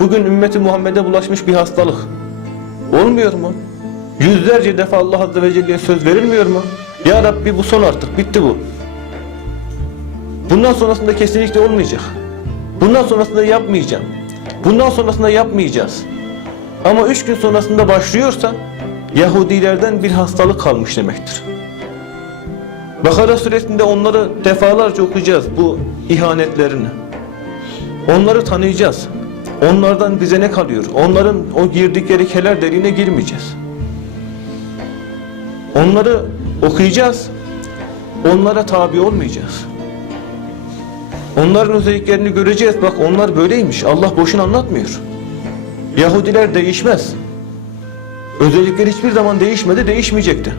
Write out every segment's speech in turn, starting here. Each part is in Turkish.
bugün ümmeti Muhammed'e bulaşmış bir hastalık. Olmuyor mu? Yüzlerce defa Allah Azze ve Celle'ye söz verilmiyor mu? Ya Rabbi bu son artık, bitti bu. Bundan sonrasında kesinlikle olmayacak. Bundan sonrasında yapmayacağım. Bundan sonrasında yapmayacağız. Ama üç gün sonrasında başlıyorsa Yahudilerden bir hastalık kalmış demektir. Bakara suresinde onları defalarca okuyacağız bu ihanetlerini. Onları tanıyacağız. Onlardan bize ne kalıyor? Onların o girdikleri keler deliğine girmeyeceğiz. Onları okuyacağız. Onlara tabi olmayacağız. Onların özelliklerini göreceğiz. Bak onlar böyleymiş. Allah boşuna anlatmıyor. Yahudiler değişmez. Özellikleri hiçbir zaman değişmedi, değişmeyecekti.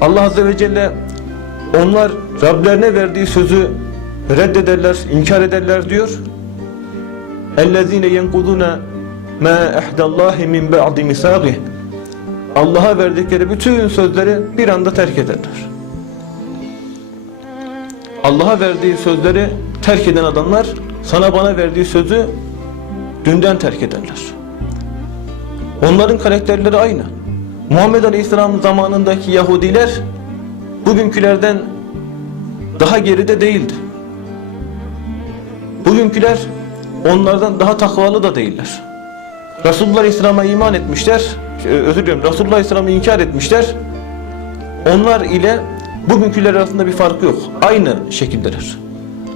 Allah Azze ve Celle onlar Rablerine verdiği sözü reddederler, inkar ederler diyor. اَلَّذ۪ينَ يَنْقُضُونَ مَا اَحْدَ اللّٰهِ مِنْ بَعْدِ مِسَاقِهِ Allah'a verdikleri bütün sözleri bir anda terk ederler. Allah'a verdiği sözleri terk eden adamlar sana bana verdiği sözü dünden terk ederler. Onların karakterleri aynı. Muhammed Aleyhisselam zamanındaki Yahudiler bugünkülerden daha geride değildi. Bugünküler onlardan daha takvalı da değiller. Resulullah Aleyhisselam'a iman etmişler, şey, özür diliyorum, Resulullah Aleyhisselam'ı inkar etmişler. Onlar ile bugünküler arasında bir fark yok. Aynı şekildeler.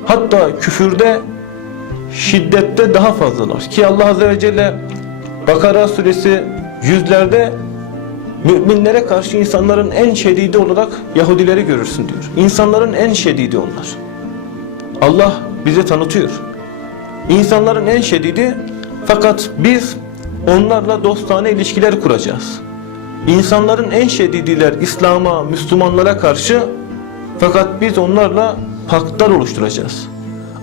Hatta küfürde, şiddette daha fazlalar. Ki Allah Azze ve Celle Bakara suresi yüzlerde müminlere karşı insanların en şedidi olarak Yahudileri görürsün diyor. İnsanların en şedidi onlar. Allah bize tanıtıyor. İnsanların en şedidi fakat biz onlarla dostane ilişkiler kuracağız. İnsanların en şedidiler İslam'a, Müslümanlara karşı fakat biz onlarla paktlar oluşturacağız.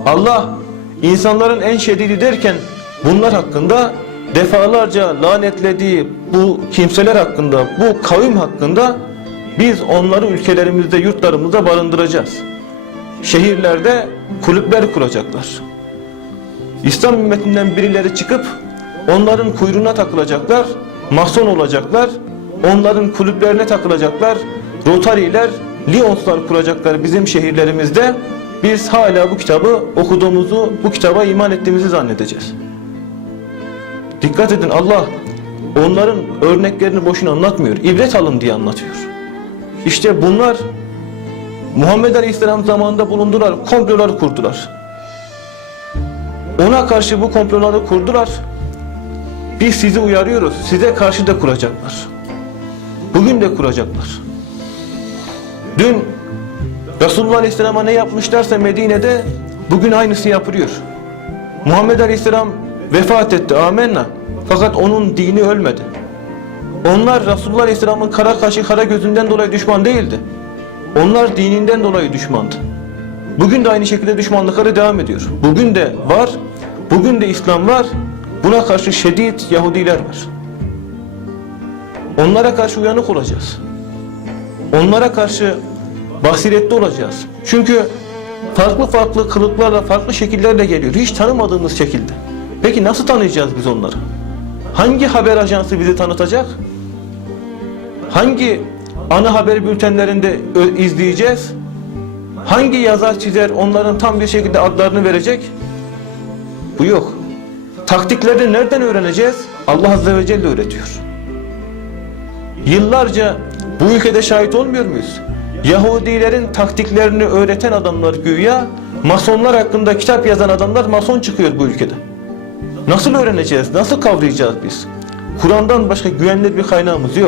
Allah insanların en şedidi derken bunlar hakkında defalarca lanetlediği bu kimseler hakkında, bu kavim hakkında biz onları ülkelerimizde, yurtlarımızda barındıracağız. Şehirlerde kulüpler kuracaklar. İslam ümmetinden birileri çıkıp onların kuyruğuna takılacaklar, mason olacaklar, onların kulüplerine takılacaklar, Rotariler, Lyonslar kuracaklar bizim şehirlerimizde. Biz hala bu kitabı okuduğumuzu, bu kitaba iman ettiğimizi zannedeceğiz. Dikkat edin Allah onların örneklerini boşuna anlatmıyor. İbret alın diye anlatıyor. İşte bunlar Muhammed Aleyhisselam zamanında bulundular, komplolar kurdular. Ona karşı bu komploları kurdular. Biz sizi uyarıyoruz. Size karşı da kuracaklar. Bugün de kuracaklar. Dün Resulullah Aleyhisselam'a ne yapmışlarsa Medine'de bugün aynısı yapılıyor. Muhammed Aleyhisselam vefat etti. Amenna. Fakat onun dini ölmedi. Onlar Resulullah Aleyhisselam'ın kara kaşı kara gözünden dolayı düşman değildi. Onlar dininden dolayı düşmandı. Bugün de aynı şekilde düşmanlıkları devam ediyor. Bugün de var, bugün de İslam var. Buna karşı şiddet Yahudiler var. Onlara karşı uyanık olacağız. Onlara karşı basiretli olacağız. Çünkü farklı farklı kılıklarla, farklı şekillerle geliyor. Hiç tanımadığımız şekilde. Peki nasıl tanıyacağız biz onları? Hangi haber ajansı bizi tanıtacak? Hangi ana haber bültenlerinde izleyeceğiz? Hangi yazar çizer onların tam bir şekilde adlarını verecek? Bu yok. Taktiklerini nereden öğreneceğiz? Allah Azze ve Celle öğretiyor. Yıllarca bu ülkede şahit olmuyor muyuz? Yahudilerin taktiklerini öğreten adamlar güya, masonlar hakkında kitap yazan adamlar mason çıkıyor bu ülkede. Nasıl öğreneceğiz? Nasıl kavrayacağız biz? Kur'an'dan başka güvenilir bir kaynağımız yok.